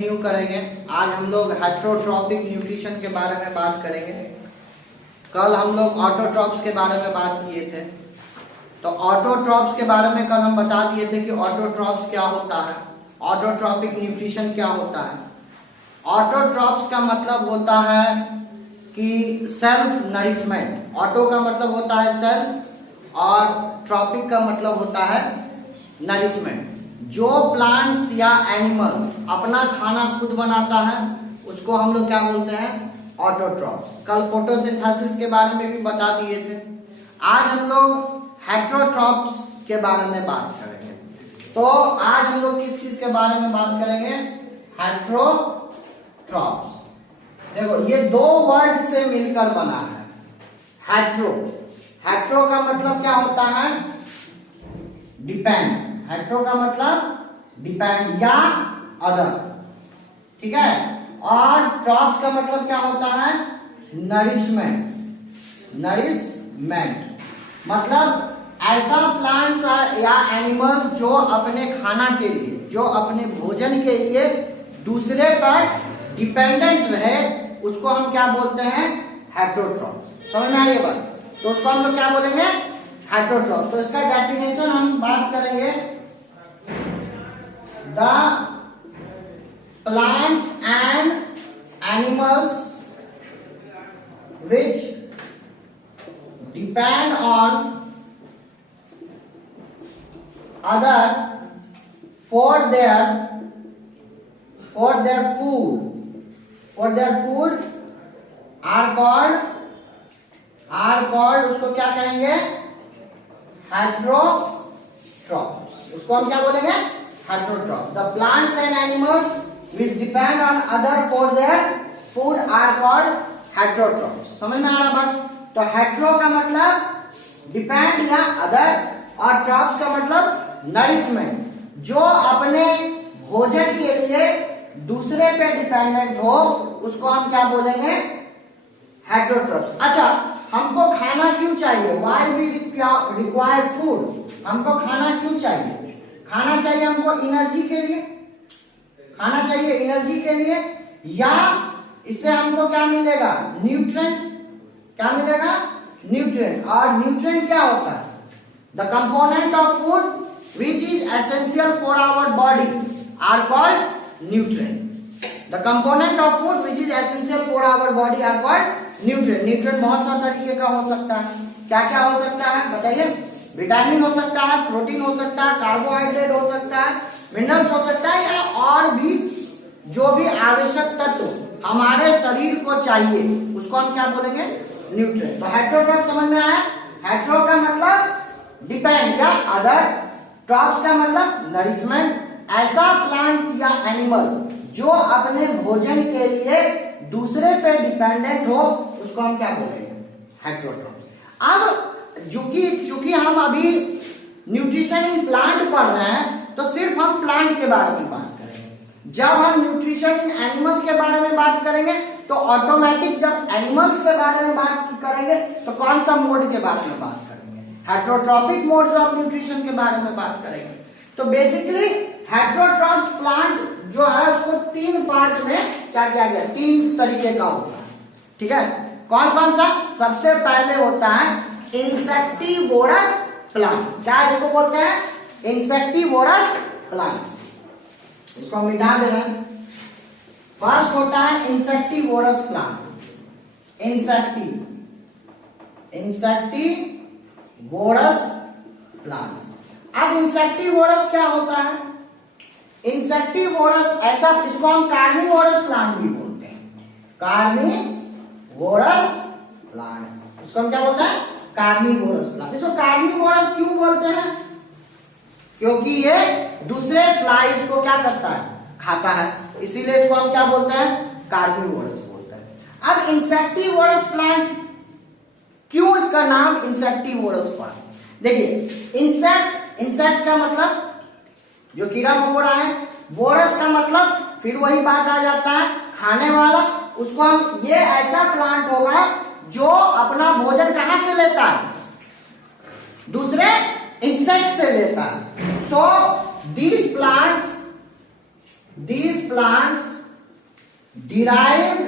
Continue करेंगे। आज हम लोग हेटेरोट्रॉपिक न्यूट्रिशन के बारे में बात करेंगे। कल हम लोग ऑटोट्रॉप्स के बारे में बात किए थे। तो ऑटोट्रॉप्स के बारे में कल हम बता दिए थे कि ऑटोट्रॉप्स क्या होता है, ऑटोट्रॉपिक न्यूट्रिशन क्या होता है। ऑटोट्रॉप्स का मतलब होता है कि सेल्फ नरिशमेंट। ऑटो का मतलब होता है सेल्फ और ट्रॉपिक का मतलब होता है नरिशमेंट। जो प्लांट्स या एनिमल्स अपना खाना खुद बनाता है उसको हम लोग क्या बोलते हैं, ऑटोट्रॉप्स। कल फोटोसिंथेसिस के बारे में भी बता दिए थे। आज हम लोग हेटेरोट्रॉप्स के बारे में बात करेंगे। तो आज हम लोग किस चीज के बारे में बात करेंगे, हेटेरोट्रॉप्स। देखो ये दो वर्ड से मिलकर बना है हेटेरो। हेटेरो का मतलब क्या होता है, डिपेंड। हेटेरो का मतलब डिपेंड या अदर, ठीक है। और ट्रॉप्स का मतलब क्या होता है, नरिशमेंट। नरिशमेंट मतलब ऐसा प्लांट्स या एनिमल जो अपने खाना के लिए, जो अपने भोजन के लिए दूसरे पर डिपेंडेंट रहे, उसको हम क्या बोलते हैं, हेटेरोट्रॉप्स। समझ में आ रही है बात? तो उसको हम लोग क्या बोलेंगे, हेटेरोट्रॉप्स। तो इसका डेफिनेशन हम बात करेंगे, the plants and animals which depend on other for their food are called उसको क्या कहेंगे, हेटेरोट्रॉप्स। उसको हम क्या बोलेंगे, heterotrophs. The plants and animals which depend on other for their food are called heterotrophs। समझ में आ रहा बात? तो हेटेरो का मतलब डिपेंड या अदर और ट्रॉप्स का मतलब नरिशमेंट। जो अपने भोजन के लिए दूसरे पे डिपेंडेंट हो उसको हम क्या बोलेंगे, हेटेरोट्रॉप्स। अच्छा, हमको खाना क्यों चाहिए, why we require food? हमको खाना क्यों चाहिए? खाना चाहिए हमको एनर्जी के लिए, खाना चाहिए एनर्जी के लिए, या इससे हमको क्या मिलेगा, न्यूट्रिएंट। क्या मिलेगा, न्यूट्रिएंट। और न्यूट्रिएंट क्या होता है, the component of food which is essential for our body are called nutrient. The component of food which is essential for our body are called nutrient. Nutrient बहुत सा तरीके का हो सकता है। क्या क्या हो सकता है बताइए, विटामिन हो सकता है, प्रोटीन हो सकता है, कार्बोहाइड्रेट हो सकता है, मिनरल्स हो सकता है, या और भी जो भी आवश्यक तत्व हमारे शरीर को चाहिए उसको हम क्या बोलेंगे, न्यूट्रिएंट। तो हेटेरोट्रॉप समझ में आया? हेटेरो का मतलब डिपेंड या अदर, ट्रॉप्स का मतलब नरिशमेंट। ऐसा प्लांट या एनिमल जो अपने भोजन के लिए दूसरे पे डिपेंडेंट हो उसको हम क्या बोलेंगे, हेटेरोट्रॉप। अब चूंकि हम अभी न्यूट्रिशन इन प्लांट पढ़ रहे हैं तो सिर्फ हम प्लांट के बारे में बात करेंगे। जब हम न्यूट्रिशन इन एनिमल के बारे में बात करेंगे तो ऑटोमेटिक जब एनिमल्स के बारे में बात करेंगे तो कौन सा मोड के बारे में बात करेंगे, हेटेरोट्रॉपिक मोड ऑफ न्यूट्रिशन के बारे में बात करेंगे। तो बेसिकली हेटेरोट्रॉप्स प्लांट जो है उसको तीन पार्ट में क्या किया गया, तीन तरीके का होता है, ठीक है। कौन कौन सा? सबसे पहले होता है इंसेक्टिवोरस प्लांट। क्या इसको बोलते हैं, इंसेक्टिवोरस प्लांट। इसको हम मिटा दे रहे हैं। फर्स्ट होता है इंसेक्टिवोरस प्लांट, इंसेक्टिवोरस प्लांट। अब इंसेक्टिवोरस क्या होता है, इंसेक्टिवोरस ऐसा, इसको हम कार्निवोरस प्लांट भी बोलते हैं, कार्निवोरस प्लांट। इसको हम क्या बोलते हैं, कार्निवोरस प्लांट। इसको कार्निवोरस क्यों बोलते हैं, क्योंकि ये दूसरे फ्लाइज को क्या करता है, खाता है, इसीलिए इसको हम क्या बोलते हैं, कार्निवोरस बोलते हैं। अब इंसेक्टिवोरस प्लांट, क्यों इसका नाम इंसेक्टिवोरस प्लांट? देखिए, इंसेक्ट का मतलब जो कीड़ा मकोड़ा है, वोरस का मतलब फिर वही बात आ जाता है, खाने वाला। उसको हम, ये ऐसा प्लांट होगा जो अपना भोजन कहां से लेता है, दूसरे इंसेक्ट से लेता है। सो these plants these plants derive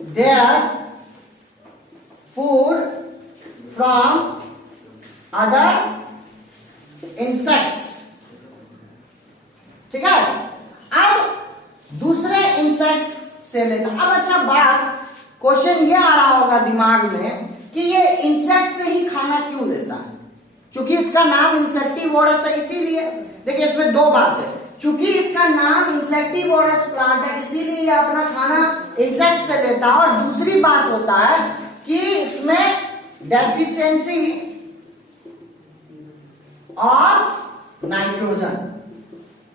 their food from other insects. ठीक है, अब दूसरे इंसेक्ट्स से लेता। अब अच्छा बात, क्वेश्चन ये आ रहा होगा दिमाग में कि ये इंसेक्ट से ही खाना क्यों लेता है? चूंकि इसका नाम इंसेक्टिवोरस है, इसीलिए। देखिए इसमें दो बात है, चूंकि इसका नाम इंसेक्टिवोरस प्लांट है इसीलिए ये अपना खाना इंसेक्ट से लेता है। और दूसरी बात होता है कि इसमें deficiency of nitrogen,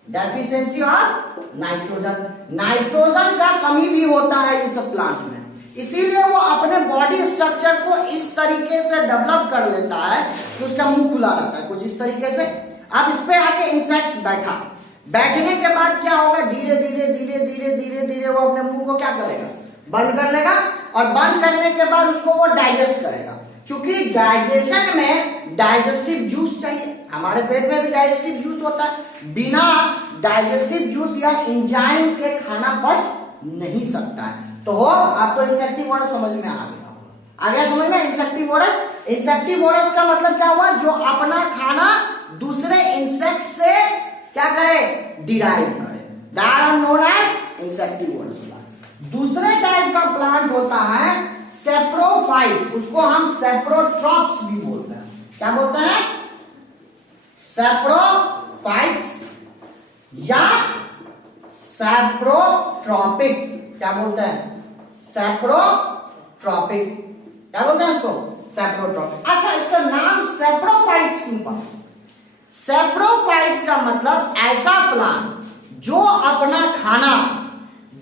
deficiency of nitrogen, nitrogen का कमी भी होता है इस प्लांट में, इसीलिए वो अपने बॉडी स्ट्रक्चर को इस तरीके से डेवलप कर लेता है कि उसका मुंह खुला रहता है कुछ इस तरीके से। अब इस पे आके इंसेक्ट्स बैठा, बैठने के बाद क्या होगा, धीरे धीरे धीरे धीरे धीरे धीरे वो अपने मुंह को क्या करेगा, बंद कर लेगा, और बंद करने के बाद उसको वो डाइजेस्ट करेगा। क्योंकि डाइजेशन में डाइजेस्टिव जूस चाहिए, हमारे पेट में भी डाइजेस्टिव जूस होता है, बिना डाइजेस्टिव जूस या एंजाइम के खाना पच नहीं सकता है। तो हो आपको इंसेक्टिवोरस समझ में आ गया होगा, आ गया समझ में इंसेक्टिवोरस? इंसेक्टिवोरस का मतलब क्या हुआ, जो अपना खाना दूसरे इंसेक्ट से क्या करे, डिराइव करे, that are known as insectivorous plant. दूसरे टाइप का प्लांट होता है सेप्रोफाइट्स, उसको हम सेप्रोट्रॉप्स भी बोलते हैं। क्या बोलते हैं? सेप्रोफाइट्स या सेप्रोट्रॉपिक। क्या बोलते हैं? सेप्रोट्रॉपिक। क्या बोलते हैं इसको? सेप्रोट्रॉपिक। अच्छा, इसका नाम सेप्रोफाइट्स क्यों पड़ा? सेप्रोफाइट्स का मतलब ऐसा प्लांट जो अपना खाना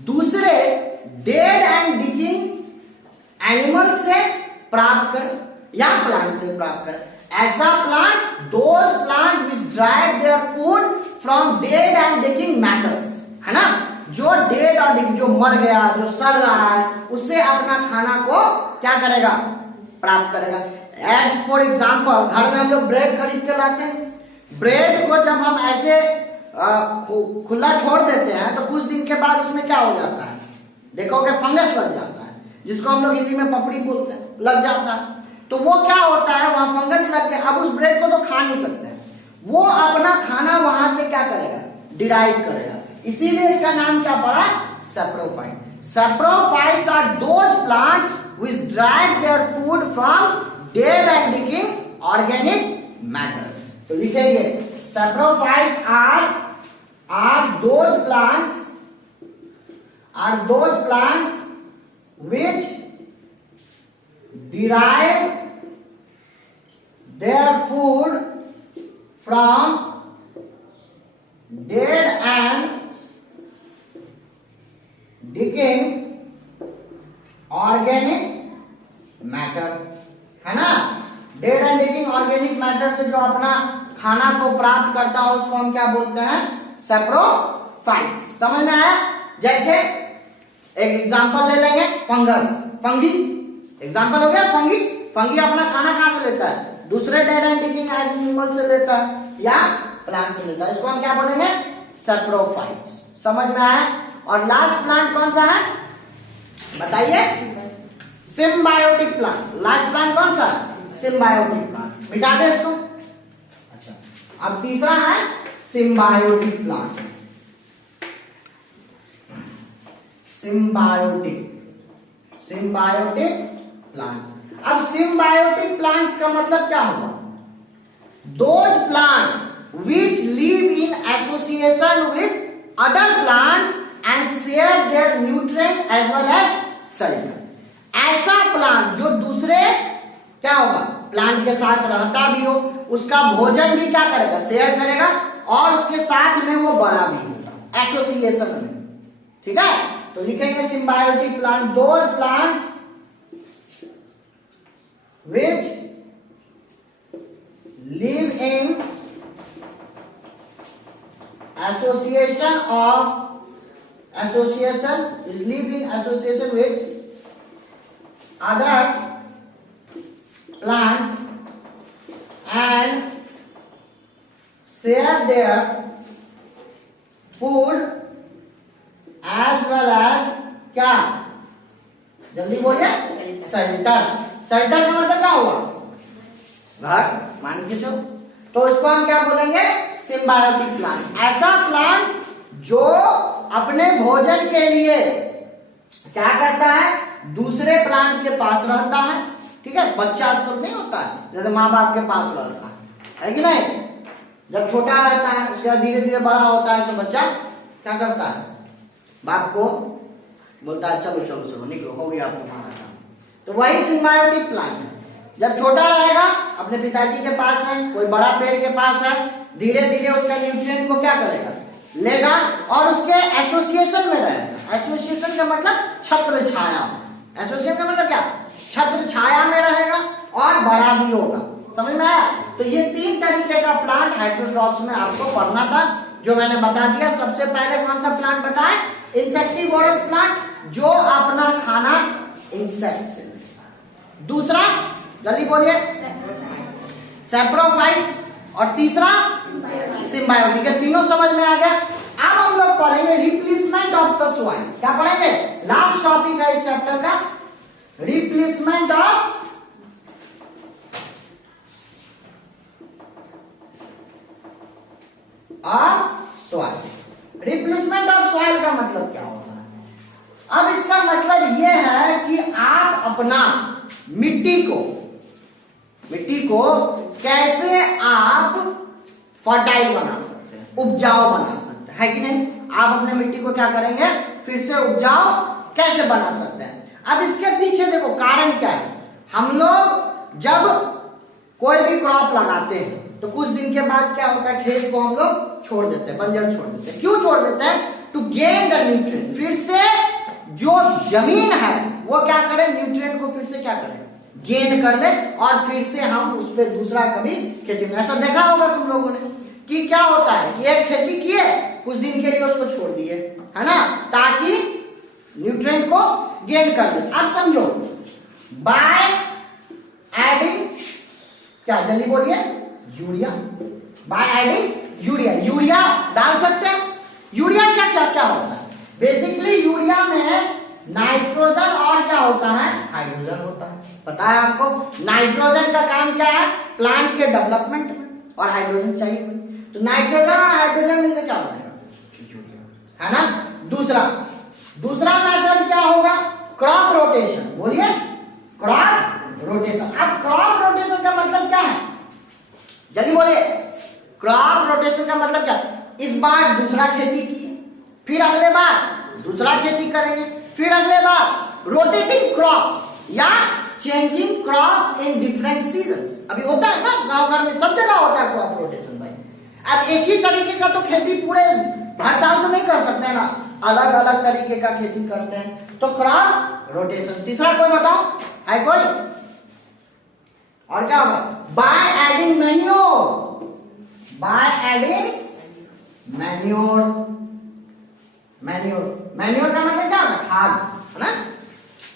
दूसरे डेड एंड डिकिंग एनिमल से प्राप्त करे या प्लांट से प्राप्त करे। ऐसा plant, those plant which drive their food from dead and डिकिंग matters, है ना, जो डेड और जो मर गया, जो सड़ रहा है, उससे अपना खाना को क्या करेगा, प्राप्त करेगा। एंड फॉर एग्जाम्पल, घर में हम लोग ब्रेड खरीद के लाते हैं, ब्रेड को जब हम ऐसे खुला छोड़ देते हैं तो कुछ दिन के बाद उसमें क्या हो जाता है, देखोगे फंगस लग जाता है, जिसको हम लोग हिंदी में पपड़ी बोलते हैं, लग जाता है। तो वो क्या होता है, वहां फंगस लग गया, अब उस ब्रेड को तो खा नहीं सकते, वो अपना खाना वहां से क्या करेगा, डिराइव करेगा, इसीलिए इसका नाम क्या पड़ा, saprophyte. Saprophytes are those plants which derive their food from dead and decaying organic matters. तो लिखेंगे saprophytes are those plants which derive their food from dead and decaying organic matter, है ना। Dead and decaying organic matter से जो अपना खाना को प्राप्त करता है उसको हम क्या बोलते हैं, सेप्रोफाइट्स। समझ में आया? जैसे एक एग्जांपल ले लेंगे, फंगस, फंगी, एग्जांपल हो गया फंगी। फंगी अपना खाना कहां से लेता है, दूसरे डेड एंड डिकिंग एनिमल से लेता है या प्लांट से लेता है, इसको हम क्या बोलेंगे, सेप्रोफाइट्स। समझ में आया? और लास्ट प्लांट कौन सा है बताइए, सिम्बायोटिक प्लांट। लास्ट प्लांट कौन सा है, सिम्बायोटिक प्लांट। मिटा दे इसको। अच्छा, अब तीसरा है सिम्बायोटिक प्लांट। Symbiotic plants. अब सिम्बायोटिक प्लांट्स का मतलब क्या हुआ, those plant which live in association with other plants and share their nutrient as well as shelter. ऐसा प्लांट जो दूसरे क्या होगा, प्लांट के साथ रहता भी हो, उसका भोजन भी क्या करेगा, शेयर करेगा, और उसके साथ में वो बड़ा भी होगा एसोसिएशन में। ठीक है, तो लिखेंगे symbiotic plant, those plants which live in association with other plants and share their food as well as क्या, जल्दी बोलिए, शेल्टर। शेल्टर का मतलब क्या हुआ, घर, मान के चलो। तो इसको हम क्या बोलेंगे, सिम्बायोटिक प्लांट। ऐसा प्लांट जो अपने भोजन के लिए क्या करता है, दूसरे प्लांट के पास रहता है। ठीक है, बच्चा सब नहीं होता है, जैसे माँ बाप के पास रहता है कि नहीं। जब छोटा रहता है उसके बाद धीरे धीरे बड़ा होता है तो बच्चा क्या करता है, बाप को बोलता है चलो चलो चलो निकलो, हो गया तुम्हारा काम। तो वही सिम्बायोटिक प्लांट है। जब छोटा रहेगा अपने पिताजी के पास है, कोई बड़ा पेड़ के पास है, धीरे धीरे उसका न्यूट्रिएंट को क्या करेगा, लेगा और उसके एसोसिएशन में रहेगा। एसोसिएशन का मतलब छत्र छाया, एसोसिएशन का मतलब क्या, छत्र छाया में रहेगा और बड़ा भी होगा। समझ में आया। तो ये 3 तरीके का प्लांट हेटेरोट्रॉप्स में आपको पढ़ना था, जो मैंने बता दिया। सबसे पहले कौन सा प्लांट बताए, इंसेक्टिवोरस प्लांट, जो अपना खाना इंसेक्ट से। दूसरा जल्दी बोलिए, सैप्रोफाइट्स। और तीसरा सिम्बायोटिक। ये तीनों समझ में आ गया। अब हम लोग पढ़ेंगे रिप्लेसमेंट ऑफ द सॉइल। क्या पढ़ेंगे, लास्ट टॉपिक है इस चैप्टर का, replacement of soil. Replacement of soil का मतलब क्या होता है। अब इसका मतलब यह है कि आप अपना मिट्टी को कैसे आप फर्टाइल बना सकते हैं, उपजाऊ बना सकते हैं, है कि नहीं। आप अपने मिट्टी को क्या करेंगे, फिर से उपजाऊ कैसे बना सकते हैं। अब इसके पीछे देखो कारण क्या है। हम लोग जब कोई भी क्रॉप लगाते हैं तो कुछ दिन के बाद क्या होता है, खेत को हम लोग छोड़ देते हैं, बंजर छोड़ देते हैं। क्यों छोड़ देते हैं, टू गेन द न्यूट्रिएंट। फिर से जो जमीन है वो क्या करे, न्यूट्रिएंट को फिर से क्या करे, गेन कर ले, और फिर से हम उस पर दूसरा कभी खेती में। ऐसा देखा होगा तुम लोगों ने कि क्या होता है कि एक खेती किए, कुछ दिन के लिए उसको छोड़ दिए, है ना, ताकि न्यूट्रिएंट को गेन कर ले। अब समझो, बाय एडिंग क्या, जल्दी बोलिए, urea. By adding urea, urea डाल सकते हैं। यूरिया क्या क्या क्या होता है, बेसिकली यूरिया में नाइट्रोजन और क्या होता है, हाइड्रोजन होता है। पता है आपको, नाइट्रोजन का काम क्या है, प्लांट के डेवलपमेंट में, और हाइड्रोजन चाहिए। तो नाइट्रोजन और हाइड्रोजन मिलकर क्या बनेगा, यूरिया, है ना। दूसरा मेथड क्या होगा, क्रॉप रोटेशन। बोलिए, क्रॉप रोटेशन। अब क्रॉप रोटेशन का मतलब क्या है, जल्दी बोलिए। क्रॉप रोटेशन का मतलब क्या, इस बार दूसरा खेती की, फिर अगले बार दूसरा खेती करेंगे, फिर अगले बार रोटेटिंग क्रॉप या changing crop in different season. अभी होता है ना गांव घर में, सब जगह होता है क्रॉप रोटेशन भाई। अब एक ही तरीके का तो खेती पूरे हर साल तो नहीं कर सकते ना, अलग अलग तरीके का खेती करते हैं, तो क्रॉप रोटेशन। तीसरा कोई बताओ, है कोई, और क्या होगा, by adding manure. By adding manure, manure का मतलब क्या होता है, खाद,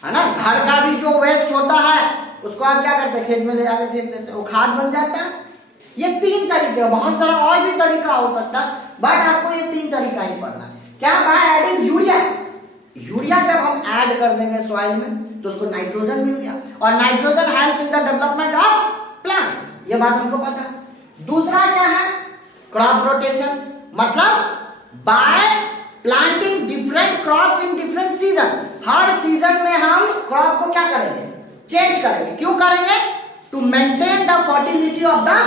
है ना। घर का भी जो वेस्ट होता है उसको आप क्या करते हैं, खेत में ले जाकर फेंक देते हैं, वो खाद बन जाता है। ये 3 तरीके, बहुत सारा और भी तरीका हो सकता है, बट आपको ये 3 तरीका ही पढ़ना है। क्या, बाय एडिंग यूरिया। यूरिया जब हम ऐड कर देंगे सॉइल में तो उसको नाइट्रोजन मिल गया, और nitrogen helps in the development of plant, ये बात हमको पता है। दूसरा क्या है, क्रॉप रोटेशन, मतलब bye planting different crops in different season. Her season में हम क्रॉप को क्या करेंगे, चेंज करेंगे। क्यों करेंगे, to maintain the fertility of the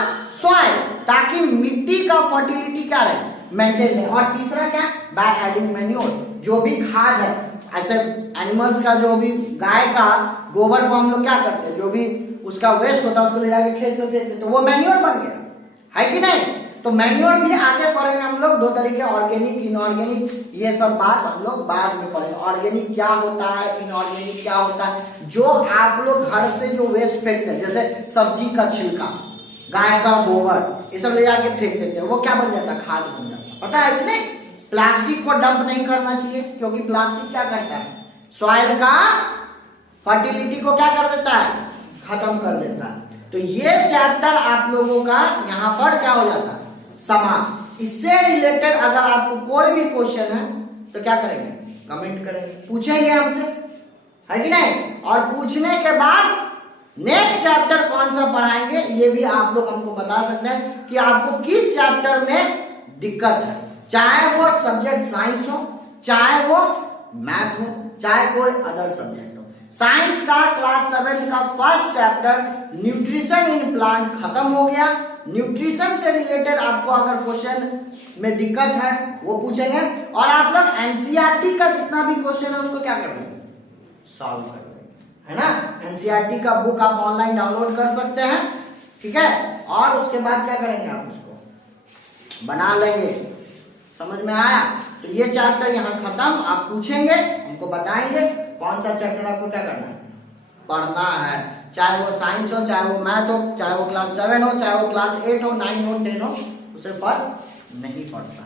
soil, ताकि मिट्टी का फर्टिलिटी क्या रहे, मेंटेन रहे। और तीसरा क्या, बाय एडिंग मैन्योर, जो भी खाद है, ऐसे एनिमल्स का, जो भी गाय का गोबर को हम लोग क्या करते हैं, जो भी उसका वेस्ट होता है उसको ले जाके खेत में फेंक देते, तो वो मैन्योर बन गया, है कि नहीं। तो मैन्योर भी आगे पढ़ेंगे हम लोग, 2 तरीके, ऑर्गेनिक, इनऑर्गेनिक, ये सब बात हम लोग बाद में पढ़ेंगे। ऑर्गेनिक क्या होता है, इनऑर्गेनिक क्या होता है, जो आप लोग घर से जो वेस्ट फेंकते हैं, जैसे सब्जी का छिलका, गाय का गोबर, ये सब ले जाके फेंक देते हैं, वो क्या बन जाता है, खाद बन जाता है। पता है कि नहीं। प्लास्टिक को डंप नहीं करना चाहिए, क्योंकि प्लास्टिक क्या करता है, सॉइल का फर्टिलिटी को क्या कर देता है, खत्म कर देता है। तो ये चैप्टर आप लोगों का यहाँ पर क्या हो जाता है, समाप्त। इससे रिलेटेड अगर आपको कोई भी क्वेश्चन है तो क्या करेंगे, कमेंट करेंगे, पूछेंगे हमसे, है कि नहीं। और पूछने के बाद नेक्स्ट चैप्टर कौन सा पढ़ाएंगे ये भी आप लोग हमको बता सकते हैं कि आपको किस चैप्टर में दिक्कत है, चाहे वो सब्जेक्ट साइंस हो, चाहे वो मैथ हो, चाहे कोई अदर सब्जेक्ट हो। साइंस का क्लास 7 का first chapter nutrition in plant खत्म हो गया। न्यूट्रिशन से रिलेटेड आपको अगर क्वेश्चन में दिक्कत है वो पूछेंगे, और आप लोग एनसीईआरटी का जितना भी क्वेश्चन है उसको क्या कर लेंगे, सॉल्व कर लेंगे, है ना। एनसीईआरटी का बुक आप ऑनलाइन डाउनलोड कर सकते हैं, ठीक है। और उसके बाद क्या करेंगे, आप उसको बना लेंगे। समझ में आया। तो ये चैप्टर यहाँ खत्म। आप पूछेंगे, हमको बताएंगे कौन सा चैप्टर आपको क्या करना है, पढ़ना है, चाहे वो साइंस हो, चाहे वो मैथ हो, चाहे वो क्लास 7 हो, चाहे वो क्लास 8 हो, 9 हो, 10 हो, उसे फर्क नहीं पड़ता।